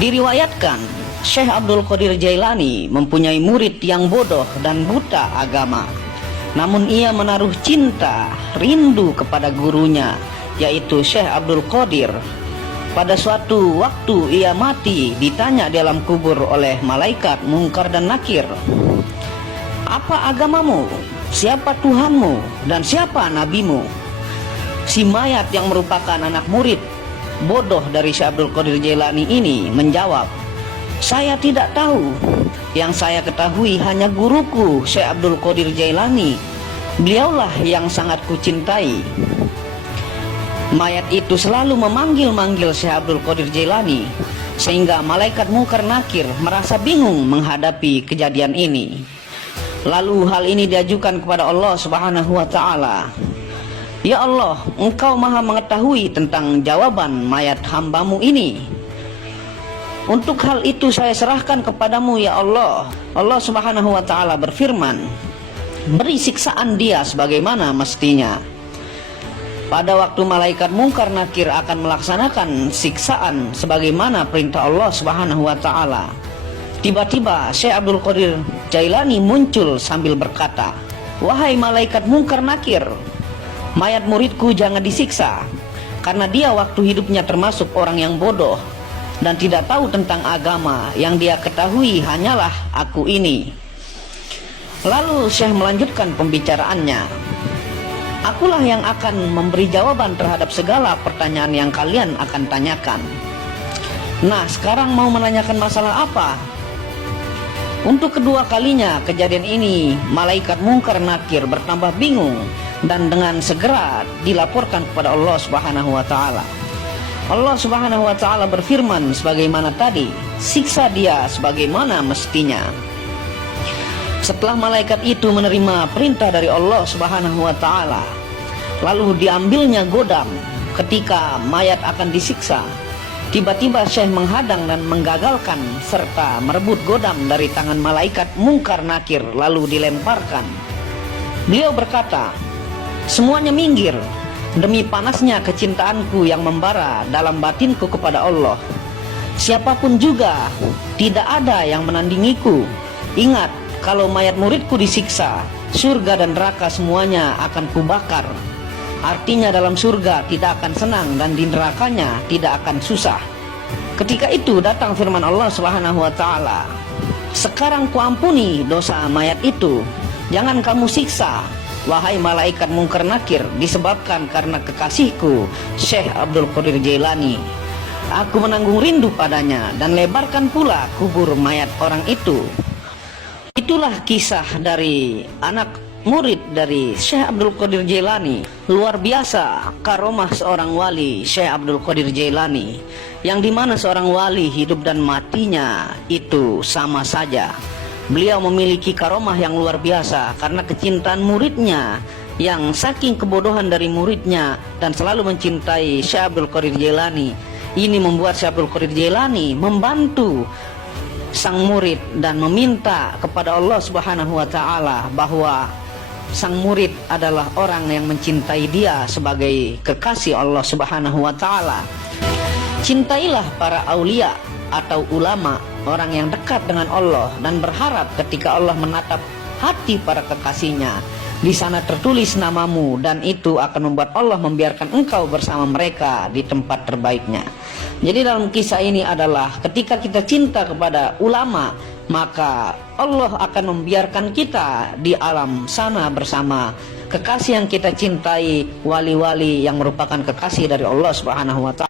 Diriwayatkan, Syekh Abdul Qadir Jailani mempunyai murid yang bodoh dan buta agama. Namun ia menaruh cinta, rindu kepada gurunya, yaitu Syekh Abdul Qadir. Pada suatu waktu ia mati, ditanya di alam kubur oleh malaikat Mungkar dan Nakir, "Apa agamamu? Siapa Tuhanmu? Dan siapa nabimu?" Si mayat yang merupakan anak murid bodoh dari Syekh Abdul Qadir Jailani ini menjawab, "Saya tidak tahu. Yang saya ketahui hanya guruku Syekh Abdul Qadir Jailani. Beliaulah yang sangat kucintai." Mayat itu selalu memanggil-manggil Syekh Abdul Qadir Jailani, sehingga malaikat Mungkar Nakir merasa bingung menghadapi kejadian ini. Lalu hal ini diajukan kepada Allah Subhanahu wa Ta'ala. "Ya Allah, Engkau maha mengetahui tentang jawaban mayat hambamu ini. Untuk hal itu saya serahkan kepadamu ya Allah." Allah Subhanahu wa Ta'ala berfirman, "Beri siksaan dia sebagaimana mestinya." Pada waktu malaikat Mungkar Nakir akan melaksanakan siksaan sebagaimana perintah Allah Subhanahu wa Ta'ala, tiba-tiba Syekh Abdul Qadir Jailani muncul sambil berkata, "Wahai malaikat Mungkar Nakir, mayat muridku jangan disiksa, karena dia waktu hidupnya termasuk orang yang bodoh dan tidak tahu tentang agama. Yang dia ketahui hanyalah aku ini." Lalu Syekh melanjutkan pembicaraannya, "Akulah yang akan memberi jawaban terhadap segala pertanyaan yang kalian akan tanyakan. Nah, sekarang mau menanyakan masalah apa?" Untuk kedua kalinya kejadian ini, malaikat Mungkar Nakir bertambah bingung dan dengan segera dilaporkan kepada Allah Subhanahu wa Ta'ala. Allah Subhanahu wa Ta'ala berfirman sebagaimana tadi, "Siksa dia sebagaimana mestinya." Setelah malaikat itu menerima perintah dari Allah Subhanahu wa Ta'ala, lalu diambilnya godam ketika mayat akan disiksa. Tiba-tiba Syekh menghadang dan menggagalkan serta merebut godam dari tangan malaikat Mungkar Nakir, lalu dilemparkan. Beliau berkata, "Semuanya minggir, demi panasnya kecintaanku yang membara dalam batinku kepada Allah. Siapapun juga tidak ada yang menandingiku. Ingat, kalau mayat muridku disiksa, surga dan neraka semuanya akan kubakar. Artinya dalam surga tidak akan senang dan di nerakanya tidak akan susah." Ketika itu datang firman Allah Subhanahu wa Ta'ala, "Sekarang kuampuni dosa mayat itu. Jangan kamu siksa, wahai malaikat Mungkar Nakir, disebabkan karena kekasihku Syekh Abdul Qadir Jailani. Aku menanggung rindu padanya dan lebarkan pula kubur mayat orang itu." Itulah kisah dari anak murid dari Syekh Abdul Qadir Jailani. Luar biasa karomah seorang wali, Syekh Abdul Qadir Jailani, yang dimana seorang wali hidup dan matinya itu sama saja. Beliau memiliki karomah yang luar biasa karena kecintaan muridnya, yang saking kebodohan dari muridnya dan selalu mencintai Syekh Abdul Qadir Jailani. Ini membuat Syekh Abdul Qadir Jailani membantu sang murid dan meminta kepada Allah Subhanahu wa Ta'ala bahwa sang murid adalah orang yang mencintai dia sebagai kekasih Allah Subhanahu wa Ta'ala. Cintailah para aulia atau ulama, orang yang dekat dengan Allah, dan berharap ketika Allah menatap hati para kekasihnya, di sana tertulis namamu, dan itu akan membuat Allah membiarkan engkau bersama mereka di tempat terbaiknya. Jadi dalam kisah ini adalah ketika kita cinta kepada ulama, maka Allah akan membiarkan kita di alam sana bersama kekasih yang kita cintai, wali-wali yang merupakan kekasih dari Allah Subhanahu wa Ta'ala.